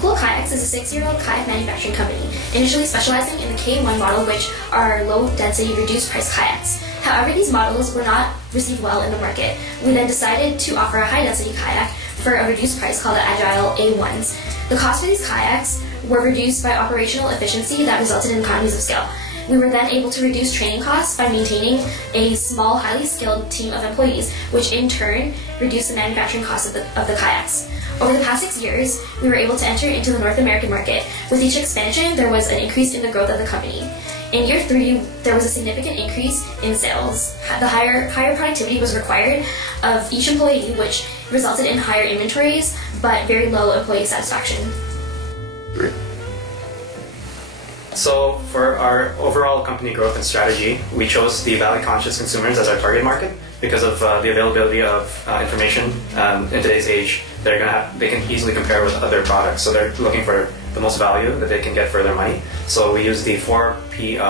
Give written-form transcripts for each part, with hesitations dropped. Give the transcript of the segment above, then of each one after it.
Kool Kayaks is a 6-year-old kayak manufacturing company, initially specializing in the K1 model, which are low-density, reduced-price kayaks. However, these models were not received well in the market. We then decided to offer a high-density kayak for a reduced price called the Agile A1s. The cost for these kayaks were reduced by operational efficiency that resulted in economies of scale. We were then able to reduce training costs by maintaining a small, highly skilled team of employees, which in turn reduced the manufacturing costs of the kayaks. Over the past 6 years, we were able to enter into the North American market. With each expansion, there was an increase in the growth of the company. In year 3, there was a significant increase in sales. The higher productivity was required of each employee, which resulted in higher inventories, but very low employee satisfaction. Great. So for our overall company growth and strategy, we chose the value-conscious consumers as our target market because of the availability of information in today's age. They can easily compare with other products, so they're looking for the most value that they can get for their money. So we use the 4P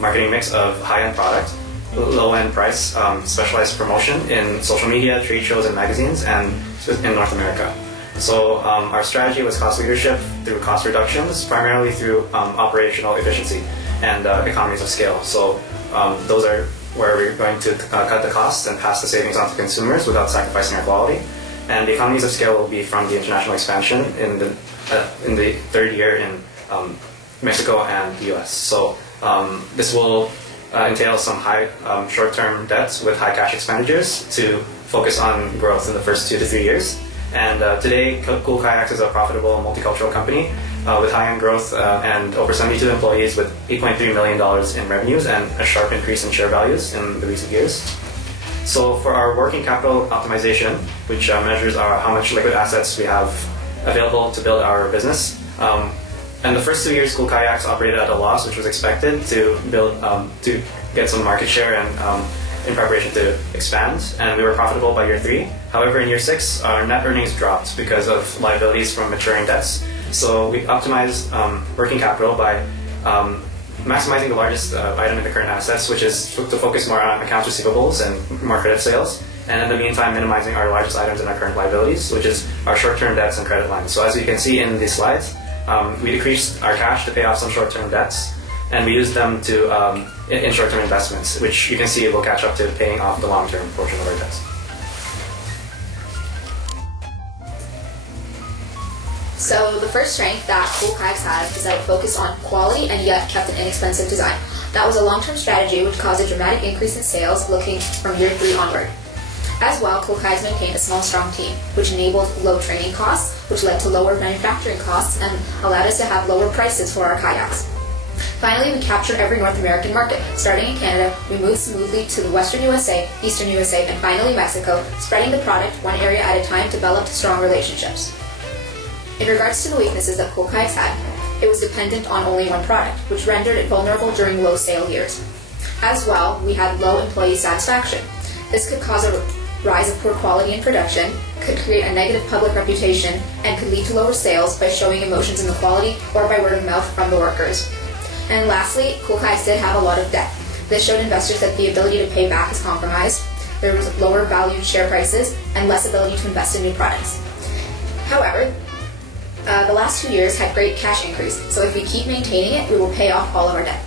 marketing mix of high-end product, low-end price, specialized promotion in social media, trade shows, and magazines, and in North America. So our strategy was cost leadership through cost reductions, primarily through operational efficiency and economies of scale. So those are where we're going to cut the costs and pass the savings on to consumers without sacrificing our quality. And the economies of scale will be from the international expansion in the 3rd year in Mexico and the US. So this will entail some high short-term debts with high cash expenditures to focus on growth in the first 2 to 3 years. And today, Kool Kayaks is a profitable multicultural company with high-end growth and over 72 employees with $8.3 million in revenues and a sharp increase in share values in the recent years. So for our working capital optimization, which measures how much liquid assets we have available to build our business, in the first 2 years, Kool Kayaks operated at a loss, which was expected to get some market share and in preparation to expand, and we were profitable by year 3. However, in year 6, our net earnings dropped because of liabilities from maturing debts. So we optimized working capital by maximizing the largest item in the current assets, which is to focus more on accounts receivables and more credit sales, and in the meantime minimizing our largest items in our current liabilities, which is our short-term debts and credit lines. So as you can see in these slides, we decreased our cash to pay off some short-term debts, and we used them to in short-term investments, which you can see will catch up to paying off the long-term portion of our debts. So the first strength that Kool Kayaks had is that it focused on quality and yet kept an inexpensive design. That was a long-term strategy which caused a dramatic increase in sales looking from year 3 onward. As well, Kool Kayaks maintained a small, strong team, which enabled low training costs, which led to lower manufacturing costs and allowed us to have lower prices for our kayaks. Finally, we captured every North American market. Starting in Canada, we moved smoothly to the Western USA, Eastern USA, and finally Mexico, spreading the product one area at a time, developed strong relationships. In regards to the weaknesses that Kool Kayaks had, it was dependent on only one product, which rendered it vulnerable during low sale years. As well, we had low employee satisfaction. This could cause a rise of poor quality in production, could create a negative public reputation, and could lead to lower sales by showing emotions in the quality or by word of mouth from the workers. And lastly, Kool Kayaks did have a lot of debt. This showed investors that the ability to pay back is compromised, there was lower valued share prices, and less ability to invest in new products. However, the last 2 years had great cash increase, so if we keep maintaining it, we will pay off all of our debt.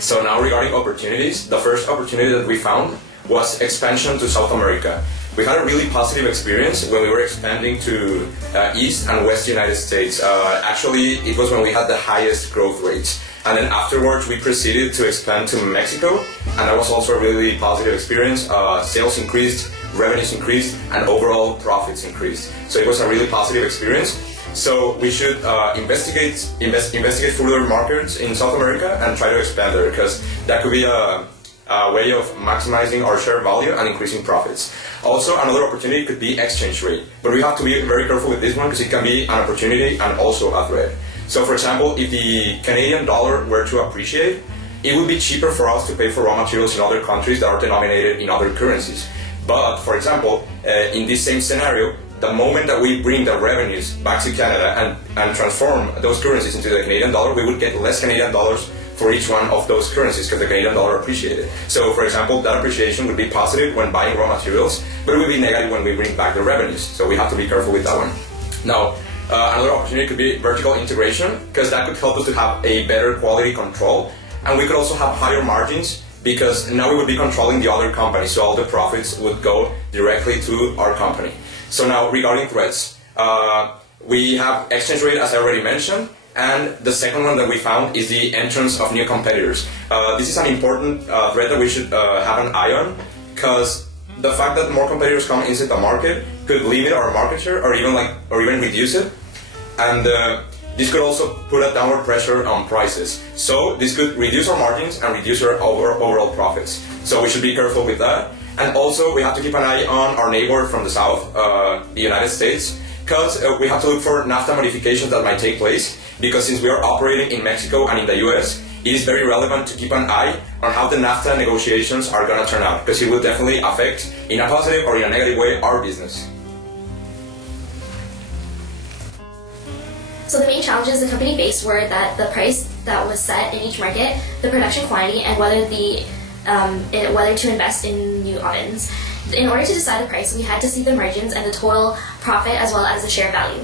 So now regarding opportunities, the first opportunity that we found was expansion to South America. We had a really positive experience when we were expanding to East and West United States. Actually, it was when we had the highest growth rates. And then afterwards, we proceeded to expand to Mexico, and that was also a really positive experience. Sales increased, revenues increased, and overall profits increased. So it was a really positive experience. So we should investigate further markets in South America and try to expand there, because that could be a way of maximizing our share value and increasing profits. Also, another opportunity could be exchange rate, but we have to be very careful with this one because it can be an opportunity and also a threat. So for example, if the Canadian dollar were to appreciate, it would be cheaper for us to pay for raw materials in other countries that are denominated in other currencies. But for example, in this same scenario, the moment that we bring the revenues back to Canada and transform those currencies into the Canadian dollar, we would get less Canadian dollars for each one of those currencies because the Canadian dollar appreciated. So, for example, that appreciation would be positive when buying raw materials, but it would be negative when we bring back the revenues. So we have to be careful with that one. Now, another opportunity could be vertical integration, because that could help us to have a better quality control, and we could also have higher margins because now we would be controlling the other company, so all the profits would go directly to our company. So now, regarding threats, we have exchange rate, as I already mentioned, and the second one that we found is the entrance of new competitors. This is an important threat that we should have an eye on, because the fact that more competitors come into the market could limit our market share or even reduce it, and this could also put a downward pressure on prices. So this could reduce our margins and reduce our overall profits. So we should be careful with that. And also we have to keep an eye on our neighbor from the south, the United States, because we have to look for NAFTA modifications that might take place, because since we are operating in Mexico and in the US, it is very relevant to keep an eye on how the NAFTA negotiations are going to turn out, because it will definitely affect, in a positive or in a negative way, our business. So the main challenges the company faced were that the price that was set in each market, the production quantity, and whether to invest in new ovens. In order to decide the price, we had to see the margins and the total profit as well as the share value.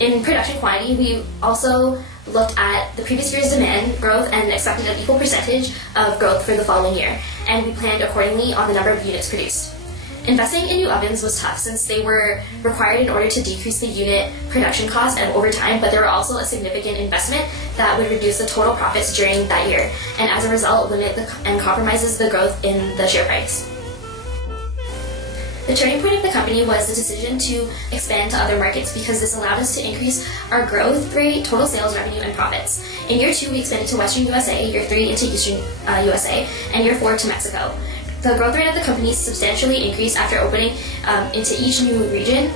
In production quantity, we also looked at the previous year's demand growth and expected an equal percentage of growth for the following year, and we planned accordingly on the number of units produced. Investing in new ovens was tough since they were required in order to decrease the unit production cost and over time, but they were also a significant investment that would reduce the total profits during that year, and as a result limit and compromises the growth in the share price. The turning point of the company was the decision to expand to other markets, because this allowed us to increase our growth rate, total sales revenue, and profits. In year 2, we expanded to Western USA, year 3 into Eastern USA, and year 4 to Mexico. The growth rate of the company substantially increased after opening into each new region.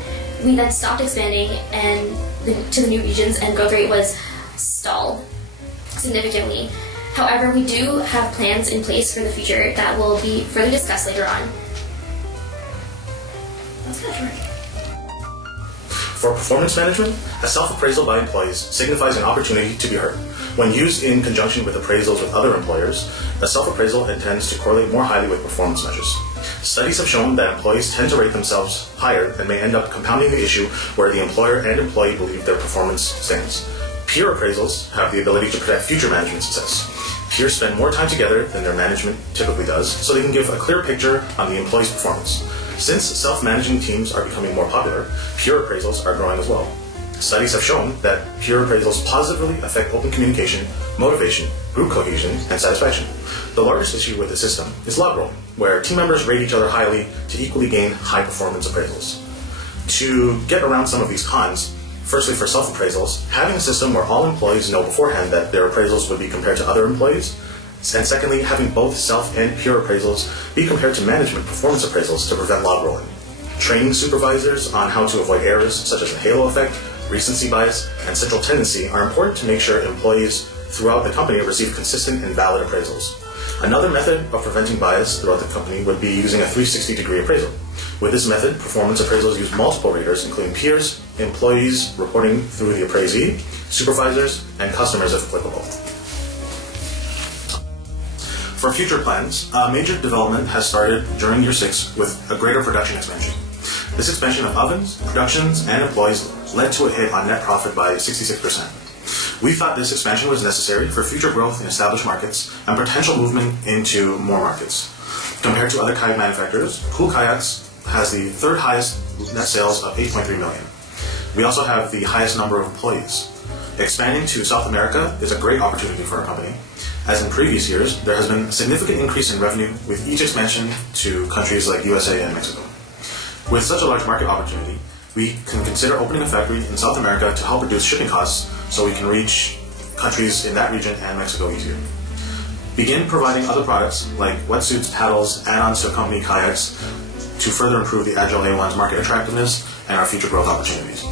We then stopped expanding to the new regions, and growth rate was stalled significantly. However, we do have plans in place for the future that will be further discussed later on. That's kind of short. For performance management, a self-appraisal by employees signifies an opportunity to be heard. When used in conjunction with appraisals with other employers, a self-appraisal intends to correlate more highly with performance measures. Studies have shown that employees tend to rate themselves higher and may end up compounding the issue where the employer and employee believe their performance stands. Peer appraisals have the ability to predict future management success. Peers spend more time together than their management typically does, so they can give a clear picture on the employee's performance. Since self-managing teams are becoming more popular, peer appraisals are growing as well. Studies have shown that peer appraisals positively affect open communication, motivation, group cohesion, and satisfaction. The largest issue with the system is log rolling, where team members rate each other highly to equally gain high-performance appraisals. To get around some of these cons, firstly, for self-appraisals, having a system where all employees know beforehand that their appraisals would be compared to other employees, and secondly, having both self and peer appraisals be compared to management performance appraisals to prevent log rolling. Training supervisors on how to avoid errors such as the halo effect, recency bias, and central tendency are important to make sure employees throughout the company receive consistent and valid appraisals. Another method of preventing bias throughout the company would be using a 360-degree appraisal. With this method, performance appraisals use multiple raters, including peers, employees reporting through the appraisee, supervisors, and customers if applicable. For future plans, major development has started during year 6 with a greater production expansion. This expansion of ovens, productions, and employees led to a hit on net profit by 66%. We thought this expansion was necessary for future growth in established markets and potential movement into more markets. Compared to other kayak manufacturers, Kool Kayaks has the third highest net sales of 8.3 million. We also have the highest number of employees. Expanding to South America is a great opportunity for our company. As in previous years, there has been a significant increase in revenue with each expansion to countries like USA and Mexico. With such a large market opportunity, we can consider opening a factory in South America to help reduce shipping costs so we can reach countries in that region and Mexico easier. Begin providing other products like wetsuits, paddles, add-ons to accompany kayaks to further improve the Agile A1's market attractiveness and our future growth opportunities.